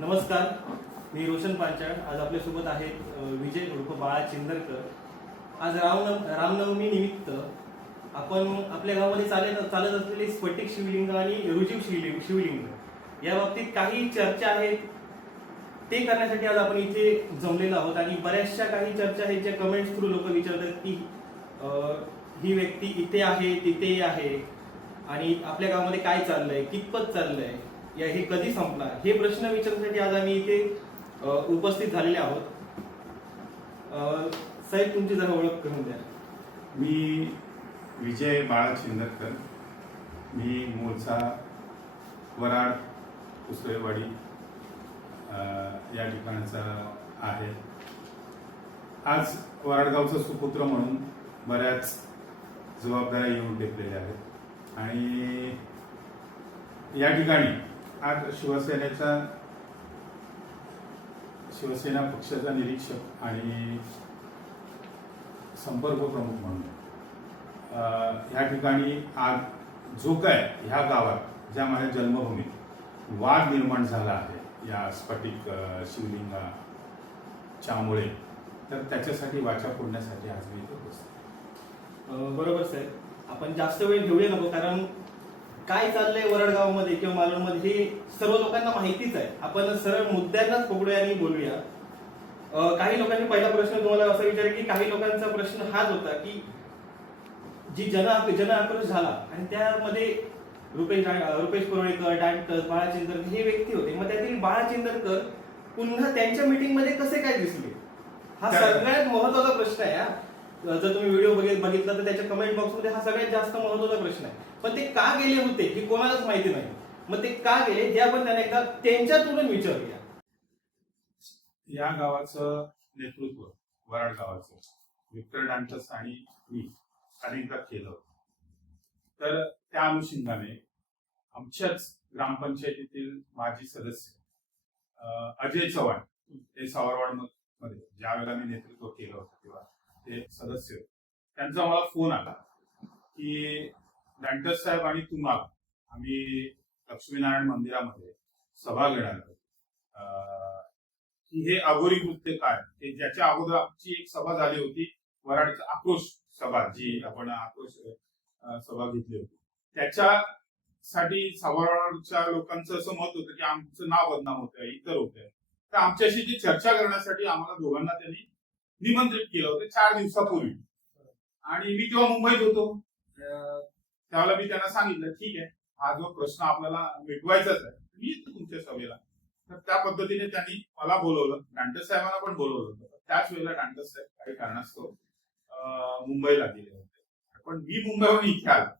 नमस्कार, मी रोशन पांचाळ. आज आपल्यासोबत आहेत विजय उर्फ बाळा चिंदरकर. आज रामनवमी निमित्त आपण आपल्या गावामध्ये चालत असलेले स्फटिक शिवलिंग आणि रुजीव शिवलिंग या बाबतीत काही चर्चा आहेत ते करण्यासाठी आज आपण इथे जमलेलो आहोत. आणि बऱ्याचशा काही चर्चा आहेत ज्या कमेंट्स थ्रू लोक विचारतात की ही व्यक्ती इथे आहे तिथे आहे आणि आपल्या गावामध्ये काय चाललंय, कितपत चाललंय, या हे कधी संपणार, हे प्रश्न विचारण्यासाठी आज आम्ही इथे उपस्थित झालेले आहोत. साहेब, तुमची जरा ओळख करून द्या. मी विजय बाळा चिंदरकर. मी मूळचा वराड उसळेवाडी या ठिकाणचा आहे. आज वराडगावचा सुपुत्र म्हणून बऱ्याच जबाबदाऱ्या येऊन टेकलेल्या आहेत आणि या ठिकाणी आज शिवसेना पक्षाचा निरीक्षक आणि संपर्क प्रमुख म्हणून या ठिकाणी आज जो काय ह्या गावात ज्या माझ्या जन्मभूमीत वाद निर्माण झाला आहे या स्फटिक शिवलिंगाच्यामुळे, तर त्याच्यासाठी वाचा फोडण्यासाठी आज मी इथे बसतो. बरोबर साहेब, आपण जास्त वेळ घेऊया नको, कारण काय चाललंय वरडगावमध्ये किंवा मालवणमध्ये हे सर्व लोकांना माहितीच आहे. आपण सरळ मुद्द्यांनाच पकडूया आणि बोलूया. काही लोकांनी पहिला प्रश्न तुम्हाला असा विचार की काही लोकांचा प्रश्न हाच होता की जी जन आक्रोश झाला आणि त्यामध्ये रुपेश पुरवळेकर, डांटस, बाळा चिंदरकर हे व्यक्ती होते. मग त्यातील बाळा चिंदरकर पुन्हा त्यांच्या मीटिंग मध्ये कसे काय दिसले, हा सगळ्यात महत्वाचा प्रश्न आहे. जर तुम्ही व्हिडिओ बघितला तर त्याच्या कमेंट बॉक्समध्ये हा सगळ्यात जास्त महत्वाचा प्रश्न आहे. पण ते का गेले होते हे कोणालाच माहिती नाही. मग ते का गेले हे आपण त्यांना एकदा त्यांच्यातून विचारूया. या गावाचं नेतृत्व, वराड गावाचं, विक्टर डांटस आणि मी अनेकदा केलं. तर त्या अनुषंगाने आमच्याच ग्रामपंचायतीतील माजी सदस्य अजय चव्हाण, ते सावरवाड मध्ये ज्या वेळेला मी नेतृत्व केलं होतं तेव्हा ते सदस्य, त्यांचा मला फोन आला की डांटस साहेब आणि तुम्हाला आम्ही लक्ष्मीनारायण मंदिरामध्ये सभा घेणार आहोत की हे अघोरी कृत्य काय, हे ज्याच्या अगोदर आमची एक सभा झाली होती, वराडचा आक्रोश सभा, जी आपण आक्रोश सभा घेतली होती, त्याच्यासाठी सावरवाडच्या लोकांचं असं मत होतं की आमचं नाव बदनाम होत आहे, इतर होत आहे. तर आमच्याशी जी चर्चा करण्यासाठी आम्हाला दोघांना त्यांनी निमंत्रित केलं होतं 4 दिवसापूर्वी. आणि मी तेव्हा मुंबईत होतो. त्यावेळेला मी त्यांना सांगितलं ठीक आहे, हा जो प्रश्न आपल्याला मिटवायचाच आहे, मी येतो तुमच्या सभेला. तर त्या पद्धतीने त्यांनी मला बोलवलं, डांटस साहेबांना पण बोलवलं होतं. त्याच वेळेला डांटस साहेब काही कारणास्तव मुंबईला गेले होते. पण मी मुंबईहून इथे आलो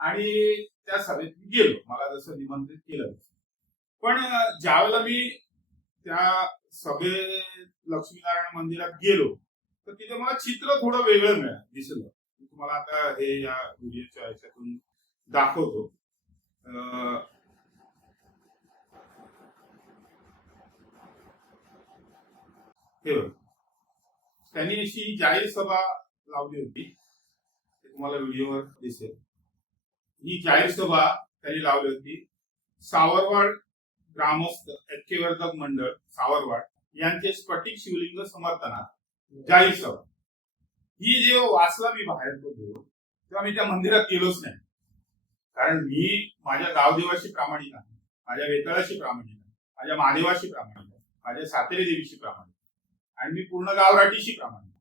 आणि त्या सभेत गेलो, मला जसं निमंत्रित केलं. पण ज्यावेळेला मी त्या सभेत लक्ष्मीनारायण मंदिरात गेलो तर तिथे मला चित्र थोडं वेगळं दिसलं. तुम्हाला आता हे या व्हिडिओच्या ह्याच्यातून दाखवतो. हे बघ, त्यांनी अशी जाहीर सभा लावली होती, तुम्हाला व्हिडिओवर दिसेल. ही जाहीर सभा त्यांनी लावली होती. सावरवाड ग्रामस्थ ऐक्यवर्धक मंडळ सावरवाड यांचे स्फटिक शिवलिंग समर्थनार्थ जाहीर सभा. ही जेव्हा वाचला मी बाहेर पडलो तेव्हा मी त्या मंदिरात गेलोच नाही, कारण मी माझ्या गावदेवाशी प्रामाणिक आहे, माझ्या वेताळाशी प्रामाणिक आहे, माझ्या महादेवाशी प्रामाणिक आहे, माझ्या सातेरी देवीशी प्रामाणिक आहे आणि मी पूर्ण गावराटीशी प्रामाणिक आहे.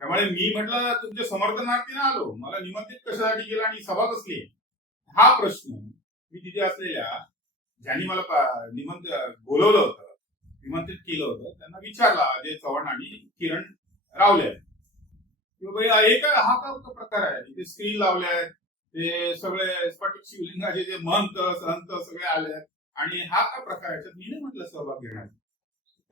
त्यामुळे मी म्हटलं तुमच्या समर्थनार्थी आलो, मला निमंत्रित कशासाठी केलं आणि सभा कसली आहे, हा प्रश्न मी तिथे असलेल्या ज्यांनी मला बोलवलं होतं, निमंत्रित केलं होतं, त्यांना विचारला, अजय चव्हाण आणि किरण रावले, हा का प्रकार आहे, इथे स्क्रीन लावले आहेत, ते सगळे स्फटिक शिवलिंगाचे जे महंत संत सगळे आले आहेत आणि हा का प्रकार आहे, मी नाही म्हटलं सहभाग घेणार.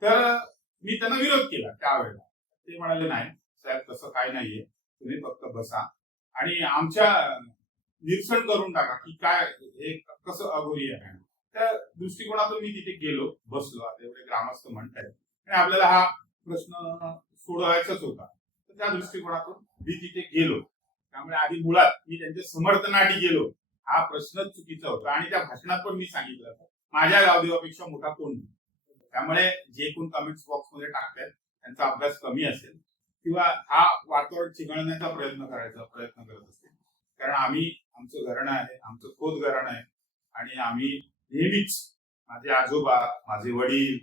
तर मी त्यांना विरोध केला त्यावेळेला. ते म्हणाले नाही साहेब, तसं काय नाहीये, तुम्ही फक्त बसा आणि आमच्या निरसन करून टाका की काय हे कसं अघोरी आहे. त्या दृष्टिकोनातून मी तिथे गेलो, बसलो. आता एवढे ग्रामस्थ म्हणतायत आणि आपल्याला हा प्रश्न सोडवायचाच होता, तर त्या दृष्टिकोनातून मी तिथे गेलो. त्यामुळे आधी मुळात मी त्यांच्या समर्थनासाठी गेलो, हा प्रश्नच चुकीचा होता. आणि त्या भाषणात पण मी सांगितलं माझ्या गावदेवापेक्षा मोठा कोण नाही. त्यामुळे जे कोण कमेंट्स बॉक्समध्ये टाकतात त्यांचा अभ्यास कमी असेल किंवा हा वातावरण चिघळण्याचा प्रयत्न करत असतील. कारण आम्ही आमचं घराणं आहे, आमचं खोत घराणं आहे आणि आम्ही नेहमीच माझे आजोबा, माझे वडील,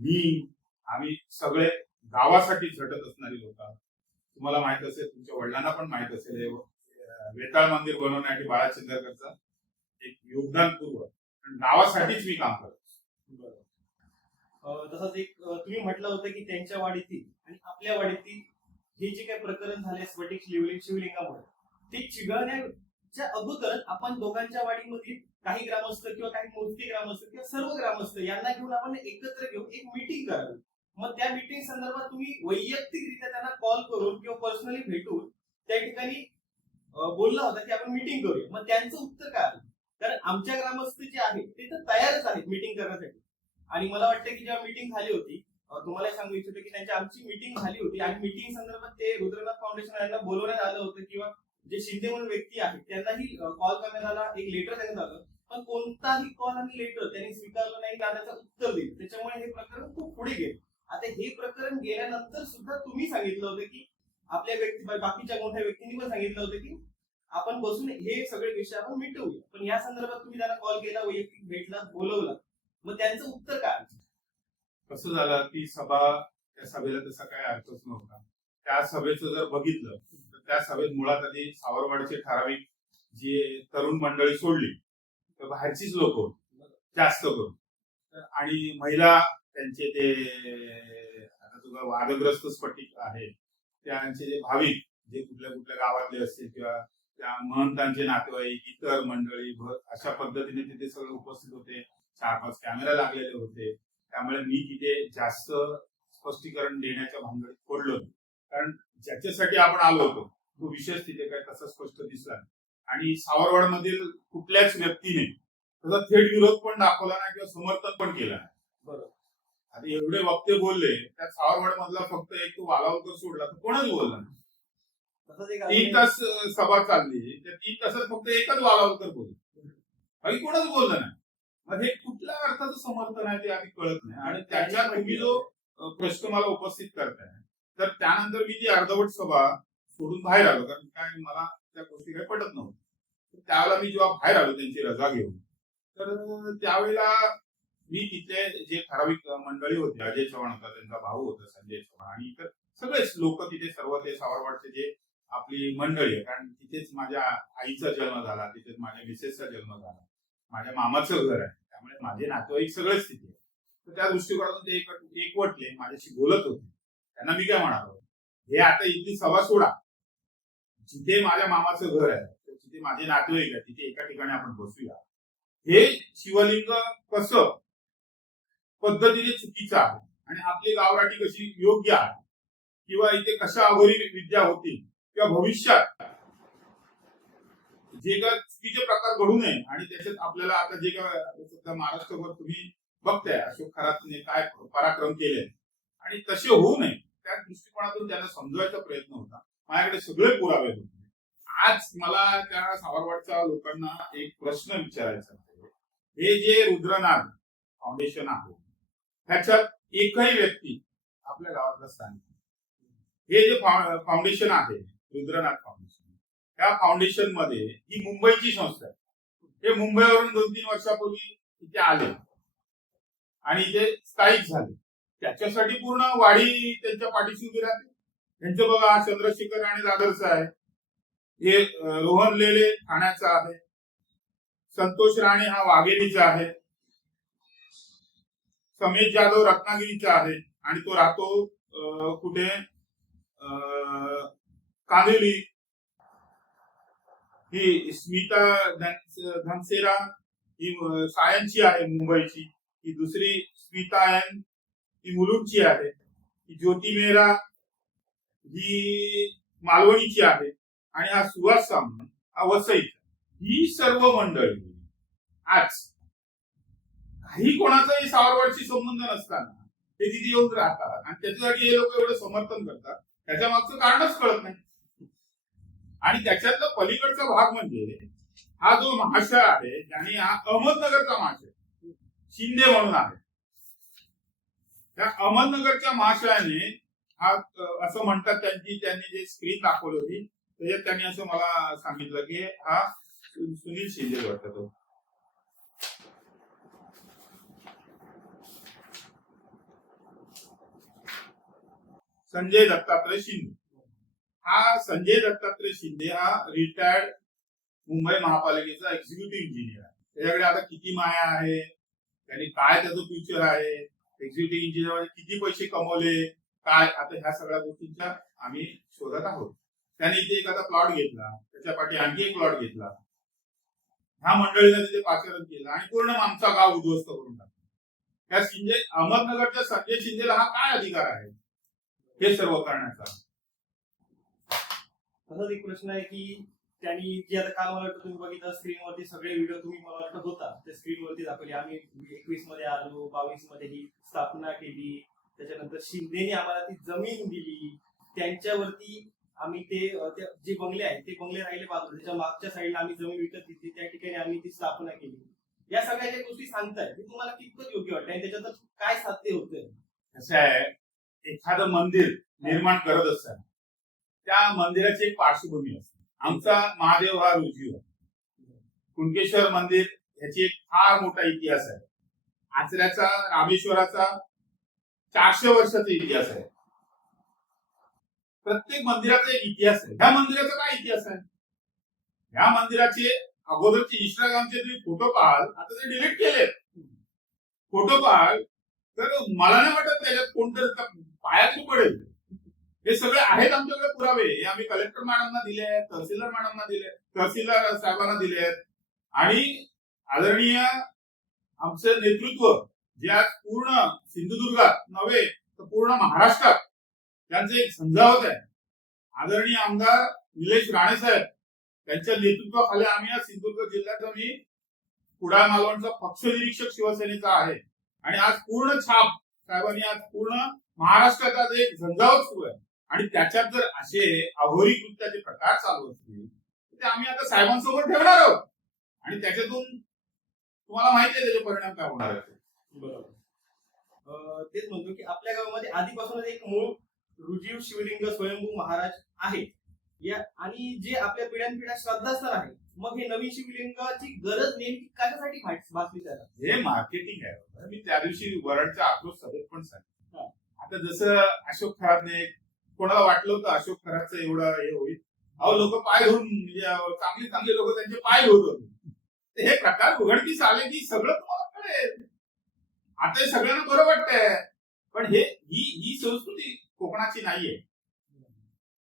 मी, आम्ही सगळे गावासाठी झटत असणारी लोक. तुम्हाला माहित असेल, तुमच्या वडिलांना पण माहित असेल, हे वेताळ मंदिर बनवण्यासाठी बाळा चिंदरकरचा एक योगदान पूर्व गावासाठीच मी काम करतो. तसंच एक तुम्ही म्हटलं होतं की त्यांच्या वाडीतील आणि आपल्या वाडीतील हे जे काही प्रकरण झाले स्फटिक शिवलिंगामुळे, ते चिघळण्याच्या अगोदर आपण दोघांच्या वाडीमधील काही ग्रामस्थ किंवा काही मोजके ग्रामस्थ किंवा सर्व ग्रामस्थ यांना घेऊन आपण एकत्र घेऊन एक मीटिंग करावी. मग त्या मीटिंग संदर्भात तुम्ही वैयक्तिकरित्या त्यांना कॉल करून किंवा पर्सनली भेटून त्या ठिकाणी बोलला होता की आपण मीटिंग करूया. मग त्यांचं उत्तर काय आलं? कारण आमच्या ग्रामस्थ जे आहेत ते तर तयारच आहेत मीटिंग करण्यासाठी. आणि मला वाटतं की जेव्हा मीटिंग झाली होती, तुम्हाला सांगू इच्छितो की त्यांची आमची मीटिंग झाली होती आणि मीटिंग संदर्भात ते रुद्रनाथ फाउंडेशन यांना बोलवण्यात आलं होतं किंवा जे शिंदे म्हणून व्यक्ती आहेत त्यांनाही कॉल करण्यात आला, एक लेटर देण्यात आलं, पण कोणताही कॉल आणि लेटर त्यांनी स्वीकारलं नाही, ना त्याचं उत्तर दिलं. त्याच्यामुळे हे प्रकरण खूप पुढे गेले. आता हे प्रकरण गेल्यानंतर सुद्धा तुम्ही सांगितलं होतं की आपल्या बाकीच्या मोठ्या व्यक्तींनी पण सांगितलं होतं की आपण बसून हे सगळे विषय आपण मिटवूया. पण या संदर्भात तुम्ही त्यांना कॉल केला, वैयक्तिक भेटला, बोलवला, मग त्यांचं उत्तर काय? कसं झालं की त्या सभेला तसा काय अर्थच नव्हता. त्या सभेचं जर बघितलं तर त्या सभेत मुळात आधी सावरवाडीचे ठराविक जे तरुण मंडळी सोडली तर बाहेरचीच लोक होती जास्त करून. आणि महिला त्यांचे ते आता तुला वादग्रस्त स्फटिक आहे त्यांचे जे भाविक जे कुठल्या कुठल्या गावातले असतील किंवा त्या महंतांचे नातेवाईक, इतर मंडळी अशा पद्धतीने तिथे सगळे उपस्थित होते. 4-5 कॅमेरा लागलेले होते. त्यामुळे मी तिथे जास्त स्पष्टीकरण देण्याच्या भानगडीत पडलो, कारण ज्याच्यासाठी आपण आलो होतो तो विषयच तिथे काय तसा स्पष्ट दिसला. आणि सावरवाड मधील कुठल्याच व्यक्तीने त्याचा थेट विरोध पण दाखवला नाही किंवा समर्थन पण केलं नाही. बरोबर. आता एवढे वक्ते बोलले, त्या सावरवाड मधला फक्त एक तो वालावकर सोडला तर कोणच बोलला नाही. 3 तास सभा चालली, त्या 3 तासात फक्त एकच वालावकर बोलला, बाकी कोणच बोललं नाही. मग हे कुठल्या अर्थाचं समर्थन आहे ते आधी कळत नाही. आणि त्याच्यात तुम्ही जो प्रश्न मला उपस्थित करताय तर त्यानंतर मी ती अर्धवट सभा सोडून बाहेर आलो, कारण काय मला त्या गोष्टी काही पटत नव्हत्या. त्यावेळेला मी जेव्हा बाहेर आलो त्यांची रजा घेऊन, तर त्यावेळेला मी तिथले जे ठराविक मंडळी होते, अजय चव्हाण होता, त्यांचा भाऊ होता संजय चव्हाण, आणि इतर सगळेच लोक तिथे, सर्व ते सावरवाडचे जे आपली मंडळी आहे, कारण तिथेच माझ्या आईचा जन्म झाला, तिथेच माझ्या मिसेसचा जन्म झाला, माझ्या मामाचं घर आहे, त्यामुळे माझे नातेवाईक सगळेच तिथे. तर त्या दृष्टिकोनातून ते एकवटले, माझ्याशी बोलत होते. त्यांना मी काय म्हणालो, हे आता इथली सभा सोडा, जिथे माझ्या मामाचं घर आहे, तिथे माझे नातेवाईक आहे, तिथे एका ठिकाणी आपण बसूया. हे शिवलिंग कसं पद्धतीने चुकीचं आहे आणि आपली गावराटी कशी योग्य आहे किंवा इथे कशा अघोरी विद्या होतील किंवा भविष्यात जे काय चुकीचे प्रकार घडू नये, आणि त्याच्यात आपल्याला आता जे काय सध्या महाराष्ट्रभर तुम्ही बघताय अशोक खरातने काय पराक्रम केले आणि तसे होऊ नये त्या दृष्टिकोनातून त्यांना समजवायचा प्रयत्न होता. माझ्याकडे सगळे पुरावे होते. आज मला त्या सावरवाडच्या लोकांना एक प्रश्न विचारायचा आहे, हे जे रुद्रनाथ फाउंडेशन आहे ह्याच्यात एकही व्यक्ती आपल्या गावातला स्थानिक, हे जे फाउंडेशन आहे रुद्रनाथ फाउंडेशन, त्या फाउंडेशन मध्ये ही मुंबईची संस्था आहे. हे मुंबईवरून 2-3 वर्षापूर्वी इथे आले आणि इथे स्थायिक झाले. त्याच्यासाठी पूर्ण वाडी त्यांच्या पाठीशी उभी राहते. त्यांचं बघा, हा चंद्रशेखर आणि दादरचा आहे, हे रोहन लेले ठाण्याचा आहे, संतोष राणे हा वाघेरीचा आहे, समेश जाधव रत्नागिरीचा आहे आणि तो राहतो कुठे कांदिवली. ही स्मिता धनसेरा ही सायनची आहे मुंबईची, ही दुसरी स्मिता एन ही मुलुंडची आहे, ही ज्योती मेहरा ही मालवणीची आहे आणि हा सुहास सामंत हा वसईचा. ही सर्व मंडळी आज काही कोणाचाही सावरवाडशी संबंध नसताना ते तिथे येऊन राहतात आणि त्याच्यासाठी हे लोक एवढं समर्थन करतात, त्याच्या मागचं कारणच कळत नाही. आणि त्याच्यातला पलीकडचा भाग म्हणजे हा जो महाशय आहे, ज्याने हा अहमदनगरचा महाशय शिंदे म्हणून आहे, त्या अहमदनगरच्या महाशयाने हा असं म्हणतात त्यांनी जे स्क्रीन दाखवली होती त्याच्यात त्यांनी असं मला सांगितलं की हा सुनील शिंदे वाटतं तो. संजय दत्तात्रय शिंदे. हा संजय दत्तात्रय शिंदे हा रिटायर्ड मुंबई महापालिकेचा एक्झिक्युटिव्ह इंजिनियर आहे. त्याच्याकडे आता किती माया आहे, त्यांनी काय त्याचं फ्युचर आहे, एक्झिक्युटिव्ह इंजिनियर किती पैसे कमवले काय, आता ह्या सगळ्या गोष्टींच्या आम्ही शोधत आहोत. त्याने इथे एक आता प्लॉट घेतला, त्याच्या पाठी आणखी एक प्लॉट घेतला, ह्या मंडळीने तिथे पाचारण केलं आणि पूर्ण आमचा गाव उद्ध्वस्त करून टाकला. त्या शिंदे अहमदनगरच्या संजय शिंदेला हा काय अधिकार आहे हे सर्व करण्याचा? तसाच एक प्रश्न आहे की त्यांनी जे आता काल मला वाटतं तुम्ही बघितलं स्क्रीनवरती सगळे व्हिडिओ तुम्ही मला वाटतं होता त्या स्क्रीनवरती दाखवले. आम्ही 21 मध्ये आलो, 22 मध्ये ही स्थापना केली, त्याच्यानंतर शिंदेने आम्हाला ती जमीन दिली, त्यांच्यावरती आम्ही ते जे बंगले आहेत ते बंगले राहिले बाजूला, त्याच्या मागच्या साईडला आम्ही जमीन विकत घेतली, त्या ठिकाणी आम्ही ती स्थापना केली. या सगळ्या ज्या गोष्टी सांगताय ते तुम्हाला कितपत योग्य वाटतं आणि त्याच्यात काय साध्य होतंय? कसं आहे, एखादं मंदिर निर्माण करत असताना त्या मंदिराची एक पार्श्वभूमी असते. आमचा महादेव हा रुजीव आहे, कुणकेश्वर मंदिर ह्याची एक फार मोठा इतिहास आहे. आचऱ्याचा रामेश्वराचा 400 वर्षाचा इतिहास आहे. प्रत्येक मंदिराचा एक इतिहास आहे. ह्या मंदिराचा काय इतिहास आहे? ह्या मंदिराचे अगोदरचे इंस्टाग्रामचे तुम्ही फोटो पाहाल, आता ते डिलीट केले फोटो पाहाल, तर मला नाही वाटत त्याच्यात कोणतरी पायातून पडेल. हे सगळे आहेत आमच्याकडे पुरावे. हे आम्ही कलेक्टर मॅडमना दिले आहेत, तहसीलदार मॅडमना दिले, तहसीलदार साहेबांना दिले आहेत आणि आदरणीय आमचं नेतृत्व जे आज पूर्ण सिंधुदुर्गात नव्हे तर पूर्ण महाराष्ट्रात त्यांचं एक समजावत आहे. आदरणीय आमदार निलेश राणे साहेब त्यांच्या नेतृत्वाखाली आम्ही या सिंधुदुर्ग जिल्ह्याचा मी कुडाळ मालवणचा पक्ष निरीक्षक शिवसेनेचा आहे आणि आज पूर्ण छाप साहेबांनी आज पूर्ण महाराष्ट्रात आज एक झंझावत सुरू आहे आणि त्याच्यात जर असे अघोरी कृत्याचे प्रकार चालू असतील तर ते आम्ही आता साहेबांसमोर ठेवणार आहोत आणि त्याच्यातून तुम्हाला माहिती आहे त्याचे परिणाम काय होणार आहेत. बरोबर. तेच म्हणतो की आपल्या गावामध्ये आधीपासूनच एक मूळ रुजीव शिवलिंग स्वयंभू महाराज आहे या आणि जे आपल्या पिढ्यानपिढ्या श्रद्धास्थान आहे. मग हे नवीन शिवलिंगाची गरज नेमकी कशासाठी भासली त्याला? हे मार्केटिंग आहे. मी त्या दिवशी वरडच्या आक्रोश सभेत पण सांगितलं. आता जसं अशोक खरातने कोणाला वाटलं होतं अशोक खरातचं एवढं हे होईल, अहो लोक पाय धुवून म्हणजे चांगली चांगली लोक त्यांचे पाय धुवत होते. हे प्रकार उघडकीस आले की सगळं तुम्हाला कळेल. आता हे सगळ्यांना बरं वाटतंय पण ही संस्कृती कोकणाची नाहीये.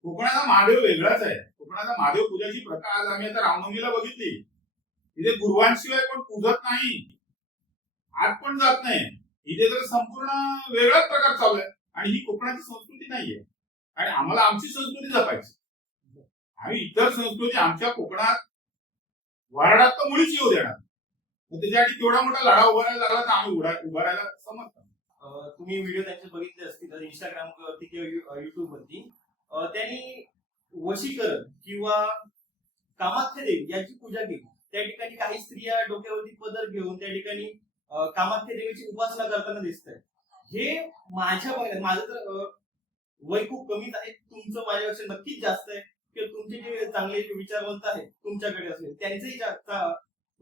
कोकणाचा महादेव वेगळाच आहे. कोकणाचा महादेव पूजाची प्रथा आज आम्ही आता रामनवमीला बघितली. इथे गुरुवांशिवाय कोण पूजत नाही, आत पण जात नाही. इथे तर संपूर्ण वेगळाच प्रकार चालू आहे आणि ही कोकणाची संस्कृती नाहीये आणि आम्हाला आमची संस्कृती जपायची. आम्ही इतर संस्कृती आमच्या कोकणात वराडात तर मुळीच येऊ देणार. त्याच्यासाठी केवढा मोठा लढा उभारायला लागला तर आम्ही उभारायला समजतो. तुम्ही व्हिडिओ त्यांचे बघितले असतील इंस्टाग्राम वरती किंवा युट्यूब वरती. त्यांनी वशीकरण किंवा कामाख्या देवी याची पूजा केली. त्या ठिकाणी काही स्त्रिया डोक्यावरती पदर घेऊन त्या ठिकाणी कामाख्या देवीची उपासना करताना दिसत आहे. हे माझं तर वय खूप कमीच आहे, तुमचं माझ्यापेक्षा नक्कीच जास्त आहे किंवा तुमचे जे चांगले विचारवंत आहेत तुमच्याकडे असेल त्यांचंही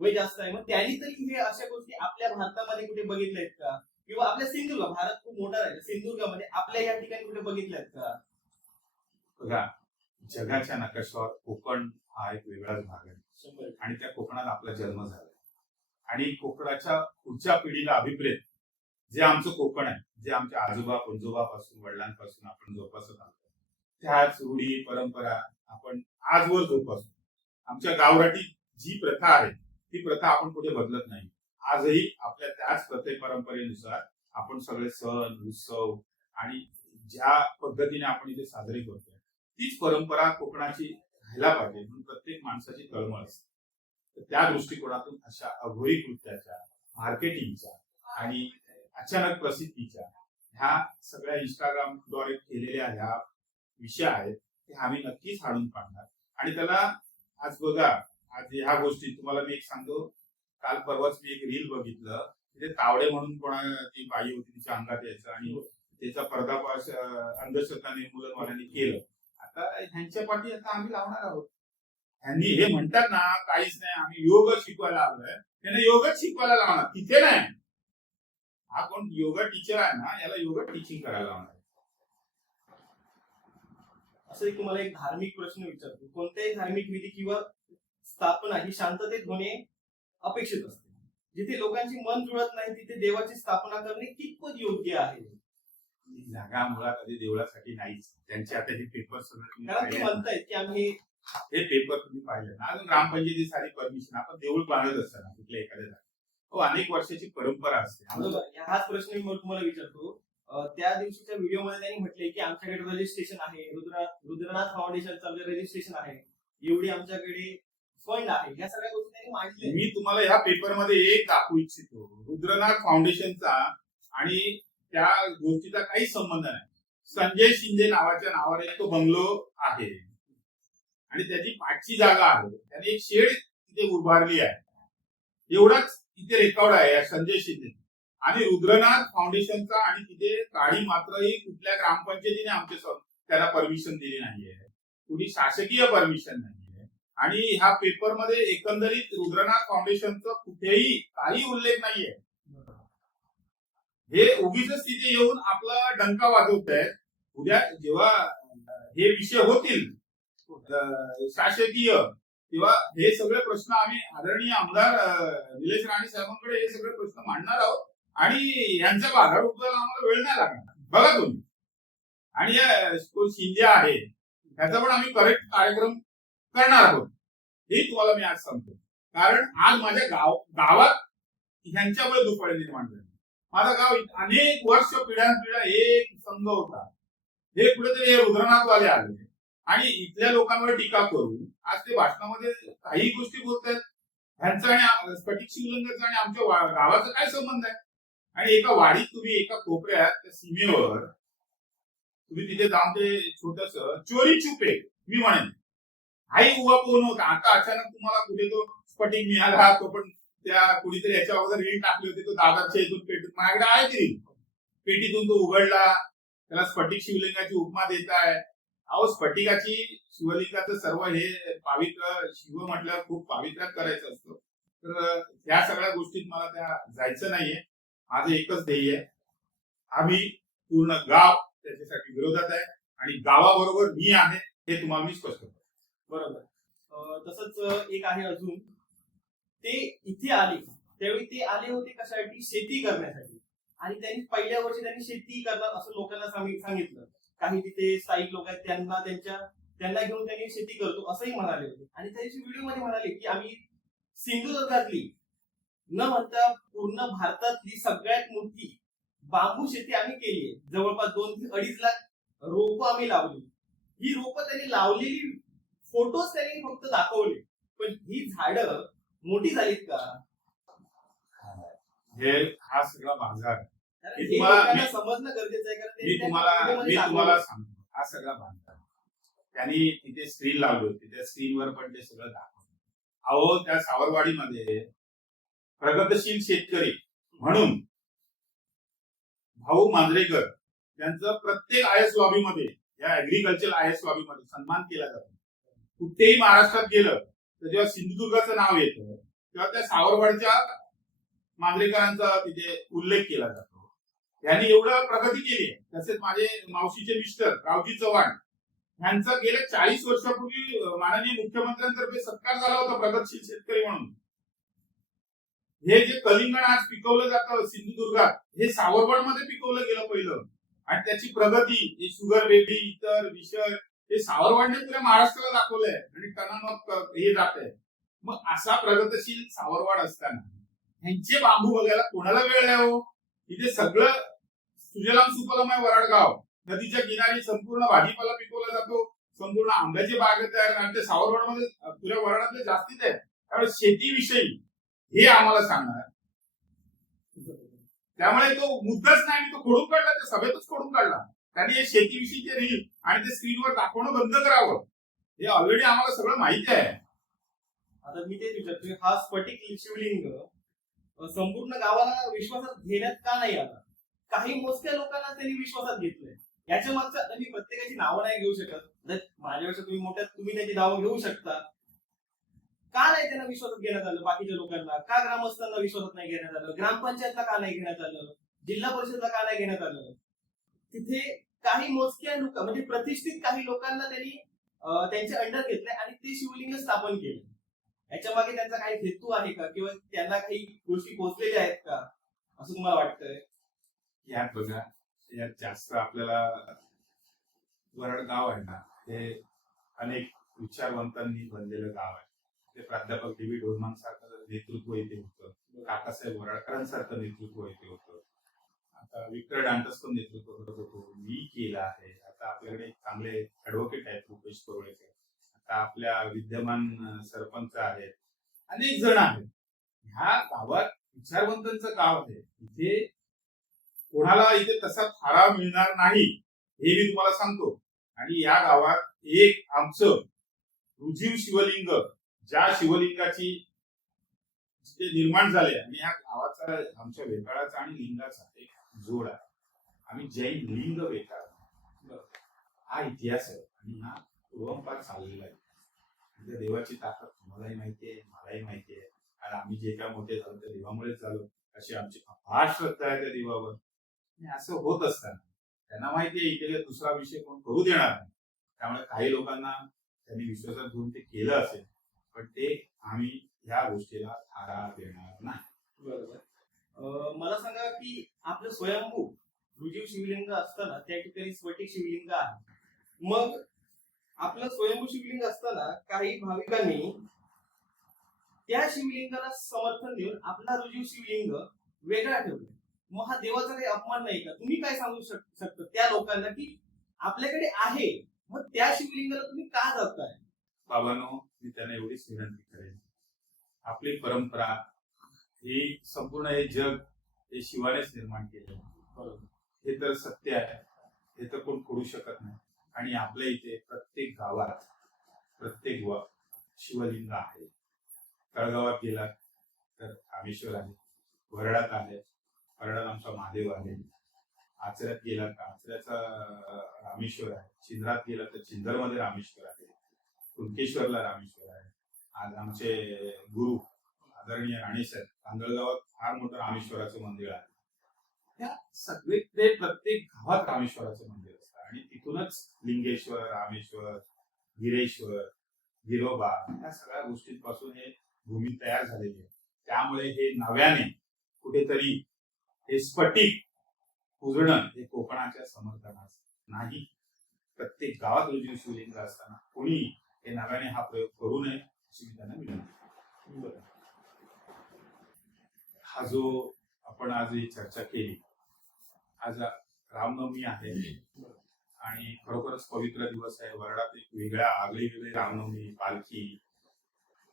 वय जास्त आहे. मग त्यांनी तरी हे अशा गोष्टी आपल्या भारतामध्ये कुठे बघितल्या आहेत का? किंवा आपल्या सिंधुदुर्ग, भारत खूप मोठा आहे, सिंधुदुर्गामध्ये आपल्या या ठिकाणी कुठे बघितल्या आहेत का? बघा, जगाच्या नकाशावर कोकण हा एक वेगळाच भाग आहे आणि त्या कोकणात आपला जन्म झाला आणि कोकणाच्या पुढच्या पिढीला अभिप्रेत जे आमचं कोकण आहे, जे आमच्या आजोबा पंजोबापासून वडिलांपासून आपण जोपासत आलो त्याच रूढी परंपरा आपण आजवर जोपासतो. आमच्या गावराटी जी प्रथा आहे ती प्रथा आपण कुठे बदलत नाही. आजही आपल्या त्याच प्रथे परंपरेनुसार आपण सगळे सण उत्सव आणि ज्या पद्धतीने आपण इथे साजरे करतो तीच परंपरा कोकणाची राहायला पाहिजे म्हणून प्रत्येक माणसाची तळमळ असते. तर त्या दृष्टिकोनातून अशा अघोरी कृत्याच्या, मार्केटिंगच्या आणि अचानक प्रसिद्धीच्या ह्या सगळ्या इंस्टाग्रामद्वारे केलेल्या ह्या विषय आहेत ते आम्ही नक्कीच हाडून पाडणार आणि त्याला आज बघा, आज ह्या गोष्टी तुम्हाला मी एक सांगतो. काल परवाच मी एक रील बघितलं तिथे तावडे म्हणून ती बाई होती, तिच्या अंगात यायचं आणि त्याचा पर्दाफाश अंधश्रद्धा निर्मूलनवाल्यांनी केलं. आता ह्यांच्या पाठी आता आम्ही लावणार आहोत. ह्यांनी हे म्हणतात ना काहीच नाही, आम्ही योग शिकवायला आलोय, त्यांना योगच शिकवायला लावणार, तिथे नाही. हा कोण योगा टीचर आहे ना, याला योगा टीचिंग करायला लावणार. असं एक तुम्हाला एक धार्मिक प्रश्न विचारतो. कोणत्याही धार्मिक विधी किंवा स्थापना ही शांततेत होणे अपेक्षित असते. जिथे लोकांची मन जुळत नाही तिथे देवाची स्थापना करणे कितपत योग्य आहे? जागा मुळात आधी देवळासाठी नाहीच. त्यांचे आता हे पेपर सगळं कारण ते म्हणतायत की आम्ही हे पेपर तुम्ही पाहिले ना, अजून ग्रामपंचायती सारी परमिशन आपण देऊळ बांधत असताना कुठल्या एखाद्या जागी हो अनेक वर्षाची परंपरा असते. हाच प्रश्न मी तुम्हाला विचारतो. त्या दिवशीच्या व्हिडिओमध्ये त्यांनी म्हटले की आमच्याकडे रजिस्ट्रेशन आहे, रुद्रनाथ फाउंडेशनचं रजिस्ट्रेशन आहे, एवढी आमच्याकडे फंड आहे, या सगळ्या गोष्टी त्यांनी मांडल्या. मी तुम्हाला ह्या पेपरमध्ये एक दाखवू इच्छितो, रुद्रनाथ फाउंडेशनचा आणि त्या गोष्टीचा काही संबंध नाही. संजय शिंदे नावाच्या नावाने तो बंगलो आहे आणि त्याची 5ची जागा आहे. त्याने एक शेड तिथे उभारली आहे, एवढाच तिथे रेकॉर्ड आहे या संजय शिंदे आणि रुद्रनाथ फाउंडेशनचा. आणि तिथे काळी मात्रही कुठल्या ग्रामपंचायतीने त्याला परमिशन दिली नाहीये, कुठली शासकीय परमिशन नाहीये. आणि ह्या पेपरमध्ये एकंदरीत रुद्रनाथ फाउंडेशनचा कुठेही काही उल्लेख नाहीये. हे उगीच तिथे येऊन आपला डंका वाजवत आहेत. उद्या जेव्हा हे विषय होतील शासकीय, तेव्हा हे सगळे प्रश्न आम्ही आदरणीय आमदार निलेश राणे साहेबांकडे हे सगळे प्रश्न मांडणार आहोत आणि यांच्या बाजार उठवायला आम्हाला वेळ नाही लागणार. बघा तुम्ही. आणि तो शिंदे आहे त्याचा पण आम्ही करेक्ट कार्यक्रम करणार आहोत, हे तुम्हाला मी आज सांगतो. कारण आज माझ्या गावात ह्यांच्यामुळे दुफाळी निर्माण झाली. माझं गाव अनेक वर्ष पिढ्यानपिढ्या एक संघ होता. हे कुठेतरी हे रुद्रनाथवाले आले आणि इथल्या लोकांवर टीका करून आज ते भाषणामध्ये काही गोष्टी बोलतात. ह्यांचा आणि स्फटिक शिवलिंगाचा आणि आमच्या गावाचा काय संबंध आहे? आणि एका वाडीत तुम्ही एका कोपऱ्यात त्या सीमेवर तुम्ही तिथे जाऊन ते छोटस चोरी चुपे मी म्हणेन हाही उभा कोण होता. आता अचानक तुम्हाला कुठे तो स्फटिक मिळाला, तो पण त्या कुणीतरी याच्या अगोदर रील टाकली होती, तो दादाच्या इथून पेटीत माझ्याकडे आहे ती रील. पेटीतून तो उघडला, त्याला स्फटिक शिवलिंगाची उपमा देत आहे. अहो स्फटिकाची शिवलिंगाचं सर्व हे पावित्र, शिव म्हटलं खूप पावित्र करायचं असतं. तर त्या सगळ्या गोष्टीत मला त्या जायचं नाहीये. माझं एकच ध्येय आहे, आम्ही पूर्ण गाव त्याच्यासाठी विरोधात आहे आणि गावाबरोबर मी आहे हे तुम्हाला मी स्पष्ट करतो. बरोबर. तसंच एक आहे अजून, ते इथे आले त्यावेळी ते आले होते कशासाठी? शेती करण्यासाठी. आणि त्यांनी पहिल्या वर्षी त्यांनी शेती करणार असं लोकांना सांगितलं. काही तिथे स्थायिक लोक आहेत त्यांना घेऊन त्यांनी शेती करतो असंही म्हणाले होते. आणि त्यांची व्हिडिओ मध्ये म्हणाले की आम्ही सिंधुदुर्गातली न म्हणता पूर्ण भारतातली सगळ्यात मोठी बांबू शेती आम्ही केली आहे. जवळपास 2 ते 2.5 लाख रोपं आम्ही लावली. ही रोपं त्यांनी लावलेली फोटोज त्यांनी फक्त दाखवले, पण ही झाडं मोठी झालीत का? हे हा सगळा बाजार हे लोकांना समजणं गरजेचं आहे. कारण मी तुम्हाला सांगतो, हा सगळा बाजार त्यांनी तिथे स्क्रीन लावली होती, त्या स्क्रीनवर पण ते सगळं दाखवलं. अहो त्या सावरवाडीमध्ये प्रगतशील शेतकरी म्हणून भाऊ मांजरेकर त्यांचं प्रत्येक IS लॉबीमध्ये, या ऍग्रिकल्चर IS लॉबीमध्ये सन्मान केला जातो. कुठेही महाराष्ट्रात गेलं तर जेव्हा सिंधुदुर्गाचं नाव येतं तेव्हा त्या सावरवाडीच्या मांजरेकरांचा तिथे उल्लेख केला जातो. त्यांनी एवढं प्रगती केली आहे. तसेच माझे मावशीचे मिस्टर रावजी चव्हाण यांचा गेल्या 40 वर्षापूर्वी माननीय मुख्यमंत्र्यांतर्फे सत्कार झाला होता प्रगतशील शेतकरी म्हणून. हे जे कलिंगड आज पिकवलं जातं सिंधुदुर्गात, हे सावरवाडमध्ये पिकवलं गेलं पहिलं. आणि त्याची प्रगती, हे शुगर बेबी, इतर विषय हे सावरवाडने पुऱ्या महाराष्ट्राला दाखवलंय आणि त्यांना हे जात आहे. मग असा प्रगतशील सावरवाड असताना ह्यांचे बांबू बघायला कोणाला वेळ आहे हो? इथे सगळं सुजलाम सुफलाम आहे. वराडगाव नदीच्या किनारी संपूर्ण भाजीपाला पिकवला जातो, संपूर्ण आंब्याचे बाग तयार. आणि ते सावरवाडमध्ये पुऱ्या वराडातले जास्तीच आहे. त्यामुळे शेतीविषयी हे आम्हाला सांगणार. त्यामुळे तो मुद्दाच नाही, मी तो खोडून काढला, त्या सभेतच खोडून काढला. त्यांनी हे शेतीविषयीचे रील आणि ते स्क्रीनवर दाखवणं बंद करावं. हे ऑलरेडी आम्हाला सगळं माहिती आहे. आता मी तेच विचारतोय, हा स्फटिक शिवलिंग संपूर्ण गावाला विश्वासात घेण्यात का नाही आला? काही मोजक्या लोकांना त्यांनी विश्वासात घेतलंय. याच्या मागचं, आता मी प्रत्येकाची नावं नाही घेऊ शकत, जर माझ्यापेक्षा तुम्ही मोठ्यात, तुम्ही त्याची नावं घेऊ शकता. का नाही त्यांना विश्वासात घेण्यात आलं? बाकीच्या लोकांना का, ग्रामस्थांना विश्वासात नाही घेण्यात आलं? ग्रामपंचायतला का नाही घेण्यात आलं? जिल्हा परिषदला का नाही घेण्यात आलं? तिथे काही मोजक्या लोक, म्हणजे प्रतिष्ठित काही लोकांना त्यांनी त्यांचे अंडर घेतले आणि ते शिवलिंग स्थापन केले. याच्या मागे त्यांचा काही हेतू आहे का, किंवा त्यांना काही गोष्टी पोहोचलेल्या आहेत का, असं तुम्हाला वाटतंय? यात बघा, यात जास्त आपल्याला वरड गाव आहे ना, हे अनेक विचारवंतांनी बनलेलं गाव आहे. ते प्राध्यापक डी.व्ही. ढोलमान सारखं नेतृत्व इथे होतं, काकासाहेब वराडकरांसारखं नेतृत्व इथे होतं, आता विक्टर डांटस पण नेतृत्व करत होतो, मी केलं आहे. आता आपल्याकडे चांगले ऍडव्होकेट आहेत, रुपेश परोळेकर. आता आपल्या विद्यमान सरपंच आहेत, अनेक जण आहेत. ह्या गावात विचारवंतांचं गाव आहे. इथे कोणाला इथे तसा थारा मिळणार नाही, हे मी तुम्हाला सांगतो. आणि या गावात एक आमचं रुजीव शिवलिंग, ज्या शिवलिंगाची ते निर्माण झाले, आणि या गावाचा, आमच्या वेताळाचा आणि लिंगाचा एक जोड आहे. आम्ही जैन लिंग वेताळ, हा इतिहास आहे आणि हा पूर्वंपार चाललेला आहे. त्या देवाची ताकद तुम्हालाही माहितीये, मलाही माहितीये. आणि आम्ही जे काय मोठे झालो त्या देवामुळेच झालो, अशी आमची अपार श्रद्धा आहे त्या देवावर. आणि असं होत असताना त्यांना माहितीये इथे दुसरा विषय कोण करू देणार नाही. त्यामुळे काही लोकांना त्यांनी विश्वासात घेऊन ते केलं असेल, पण ते आम्ही या गोष्टीला थारा देणार नाही. बरोबर. मला सांगा की आपलं स्वयंभू रुजीव शिवलिंग असताना त्या ठिकाणी स्फटिक शिवलिंग आहे. मग आपलं स्वयंभू शिवलिंग असताना काही भाविकांनी त्या शिवलिंगाला समर्थन देऊन आपला रुजीव शिवलिंग वेगळा ठेवला. मग हा देवाचा काही अपमान नाही का? तुम्ही काय सांगू शकता त्या लोकांना की आपल्याकडे आहे, मग त्या शिवलिंगाला तुम्ही का जपताय? बाबांनो, मी त्यांना एवढीच विनंती करेन, आपली परंपरा ही, संपूर्ण हे जग हे शिवानेच निर्माण केलं. बरोबर. हे तर सत्य आहे, हे तर कोण करू शकत नाही. आणि आपल्या इथे प्रत्येक गावात प्रत्येक शिवलिंग आहे. तळगावात गेलात तर रामेश्वर आहे, वरडात आहे, वरडात आमचा महादेव आहे, आचऱ्यात गेलात तर आचऱ्याचा रामेश्वर आहे, चिंद्रात गेलात तर चिंदरमध्ये रामेश्वर आहे, कुणकेश्वरला रामेश्वर आहे. आज आमचे गुरु आदरणीय राणेसाहेब तांदळगावात फार मोठं रामेश्वराचं मंदिर आहे. त्या सगळीकडे प्रत्येक गावात रामेश्वराचं मंदिर असतं आणि तिथूनच लिंगेश्वर, रामेश्वर, गिरेश्वर, गिरोबा, या सगळ्या गोष्टींपासून हे भूमी तयार झालेली आहे. त्यामुळे हे नव्याने कुठेतरी हे स्फटिक पूजणं हे कोकणाच्या समर्थनास नाही. प्रत्येक गावात रुजीव शिवलिंग असताना कोणी हे नव्याने हा प्रयोग करू नये, अशी मी त्यांना विनंती. हा जो आपण आज ही चर्चा केली, आज रामनवमी आहे आणि खरोखरच पवित्र दिवस आहे. वरडात एक वेगळ्या आगळी रामनवमी पालखी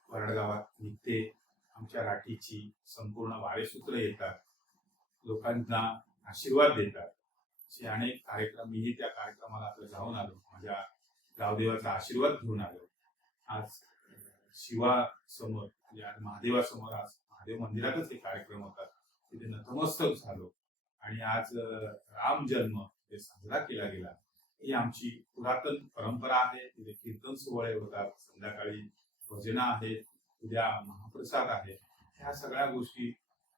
वरडगावात निघते. आमच्या राठीची संपूर्ण वारेसूत्र येतात, लोकांना आशीर्वाद देतात. असे अनेक कार्यक्रम, मीही त्या कार्यक्रमाला आता जाऊन आलो, माझ्या गावदेवाचा आशीर्वाद घेऊन आलो. आज शिवासमोर, म्हणजे आज महादेवासमोर, आज महादेव मंदिरातच एक कार्यक्रम होता, तिथे नतमस्तक झालो. आणि आज राम जन्म हे साजरा केला गेला. ही आमची पुरातन परंपरा आहे. तिथे कीर्तन सोहळे होतात, संध्याकाळी भजनं आहेत, उद्या महाप्रसाद आहे. ह्या सगळ्या गोष्टी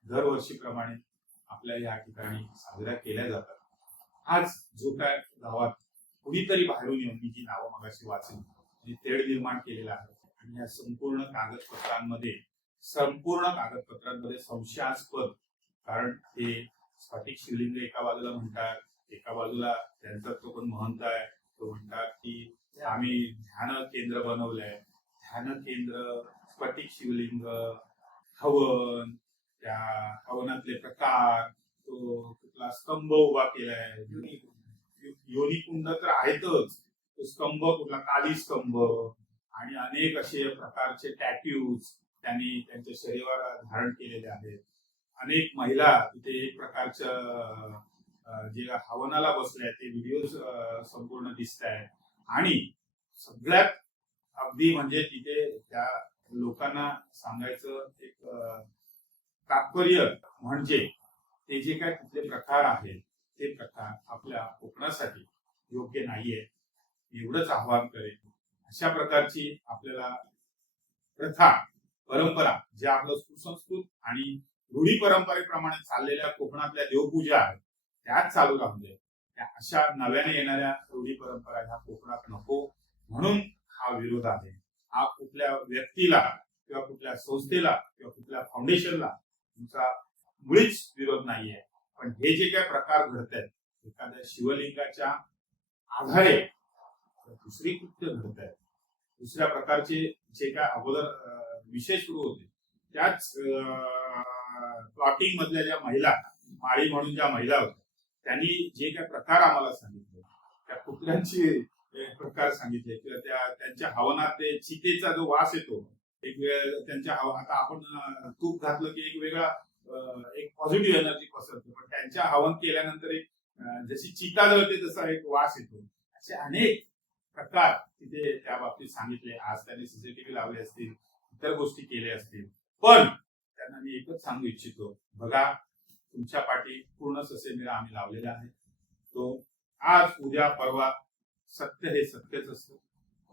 दरवर्षीप्रमाणे आपल्या या ठिकाणी साजऱ्या केल्या जातात. आज जो काय गावात कुणीतरी बाहेरून येऊन, मी जी नावं मगाशी वाचली, तेढ निर्माण केलेला आहे. आणि या संपूर्ण कागदपत्रांमध्ये संशयास्पद, कारण ते स्फटिक शिवलिंग एका बाजूला म्हणतात, एका बाजूला त्यांचा तो पण महंत आहे, तो म्हणतात की आम्ही ध्यान केंद्र बनवलंय, ध्यान केंद्र, स्फटिक शिवलिंग, हवन, त्या हवनातले प्रकार, तो कुठला स्तंभ उभा केलाय, योनिकुंड तर आहेतच, तो स्तंभ कुठला काली स्तंभ, आणि अनेक असे प्रकारचे टॅट्यूज त्यांनी त्यांच्या शरीरावर धारण केलेले आहेत. अनेक महिला तिथे एक प्रकारचं जे हवनाला बसल्या ते व्हिडिओ संपूर्ण दिसत आहेत. आणि सगळ्यात अगदी म्हणजे तिथे त्या लोकांना सांगायचं एक तात्पर्य म्हणजे ते जे काय कुठले प्रकार आहेत ते प्रकार आपल्या कोकणासाठी योग्य नाहीये, एवढंच आवाहन करेन. अशा प्रकारची आपल्याला प्रथा परंपरा ज्या आपलं सुसंस्कृत आणि रूढी परंपरेप्रमाणे चाललेल्या कोकणातल्या देवपूजा आहेत त्याच चालू राहू दे. त्या अशा नव्याने येणाऱ्या रूढी परंपरा ह्या कोकणात नको म्हणून हा विरोध आहे. हा कुठल्या व्यक्तीला किंवा कुठल्या संस्थेला किंवा कुठल्या फाउंडेशनला तुमचा मुळीच विरोध नाहीये. पण हे जे काही प्रकार घडत आहेत एखाद्या शिवलिंगाच्या आधारे दुसरी कृत्य घडत आहेत, दुसऱ्या प्रकारचे जे काय अगोदर विषय सुरू होते त्याच प्लॉटिंग मधल्या ज्या महिला माळी म्हणून ज्या महिला होत्या त्यांनी जे काही प्रकार आम्हाला सांगितले, त्या कुत्र्यांचे प्रकार सांगितले किंवा त्यांच्या हवनात ते चितेचा जो वास येतो एक त्यांच्या आता आपण तूप घातलं की एक वेगळा एक पॉझिटिव्ह एनर्जी पसरते, पण त्यांच्या हवन केल्यानंतर एक जशी चिता जळते तसा एक वास येतो. असे अनेक प्रकार तिथे त्या बाबतीत सांगितले. आज त्यांनी सीसीटीव्ही लावले असतील, इतर गोष्टी केल्या असतील, पण त्यांना मी एकच सांगू इच्छितो, बघा तुमच्या पाठी पूर्ण ससेमिरा आम्ही लावलेला आहे. तो आज उद्या परवा सत्य हे सत्यच असतं,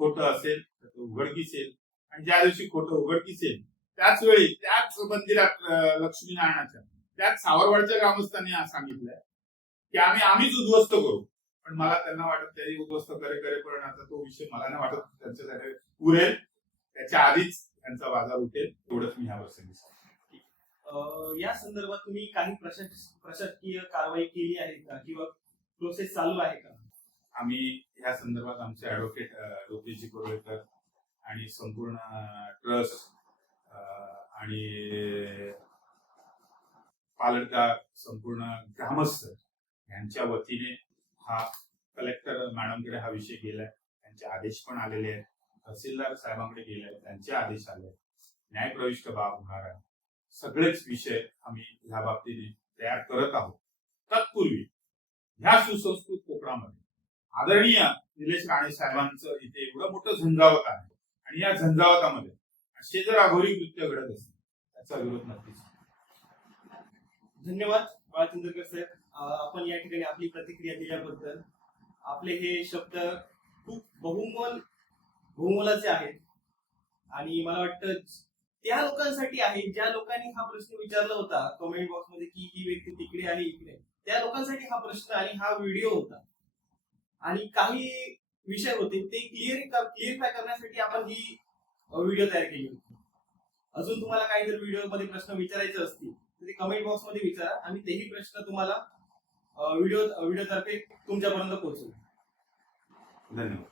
खोटं असेल तर तो उघडकीस येईल आणि ज्या दिवशी खोटं उघडकीस येईल त्याच वेळी त्याच मंदिरात लक्ष्मीनारायणाच्या त्याच सावरवाडच्या ग्रामस्थांनी सांगितलंय की आम्हीच उद्ध्वस्त करू. पण मला त्यांना वाटत त्यांनी उद्ध्वस्त करेपर्यंत आता तो विषय मला नाही वाटत त्यांच्यासाठी उरेल, त्याच्या आधीच त्यांचा बाजार उठेल. एवढंच मी ह्या प्रसंगी सांगतो. या संदर्भात तुम्ही काही प्रशासकीय कारवाई केली आहे का किंवा प्रोसेस चालू आहे का? आम्ही या संदर्भात आमचे ऍडव्होकेट रुपेशजी कोरळकर आणि संपूर्ण ट्रस्ट आणि पालटगार संपूर्ण ग्रामस्थ यांच्या वतीने हा कलेक्टर मॅडमकडे हा विषय गेलाय. त्यांचे आदेश पण आलेले आहेत, तहसीलदार साहेबांकडे गेले त्यांचे आदेश आले, न्यायप्रविष्ट बाब होणार आहे. सगळेच विषय आम्ही ह्या बाबतीने तयार करत आहोत. तत्पूर्वी ह्या सुसंस्कृत कोकणामध्ये आदरणीय निलेश राणे साहेबांचं इथे एवढं मोठं झंझावत आहे आणि या झंझावतामध्ये असे जर अघोरी कृत्य घडत असेल त्याचा विरोध नक्कीच. धन्यवाद बाळचंद्रकर साहेब, आपण या ठिकाणी आपली प्रतिक्रिया दिल्याबद्दल. आपले हे शब्द खूप बहुमोलाचे आहेत आणि मला वाटतं त्या लोकांसाठी आहे ज्या लोकांनी हा प्रश्न विचारला होता कमेंट बॉक्स मध्ये की ही व्यक्ती तिकडे आणि इकडे, त्या लोकांसाठी हा प्रश्न आणि हा व्हिडिओ होता. आणि काही विषय होते ते क्लिअरिफाय करण्यासाठी आपण ही व्हिडिओ तयार केली होती. अजून तुम्हाला काही जर व्हिडिओ मध्ये प्रश्न विचारायचे असतील तर ते कमेंट बॉक्स मध्ये विचारा आणि तेही प्रश्न तुम्हाला व्हिडिओ तर्फे तुमच्यापर्यंत पोहोचवू. धन्यवाद.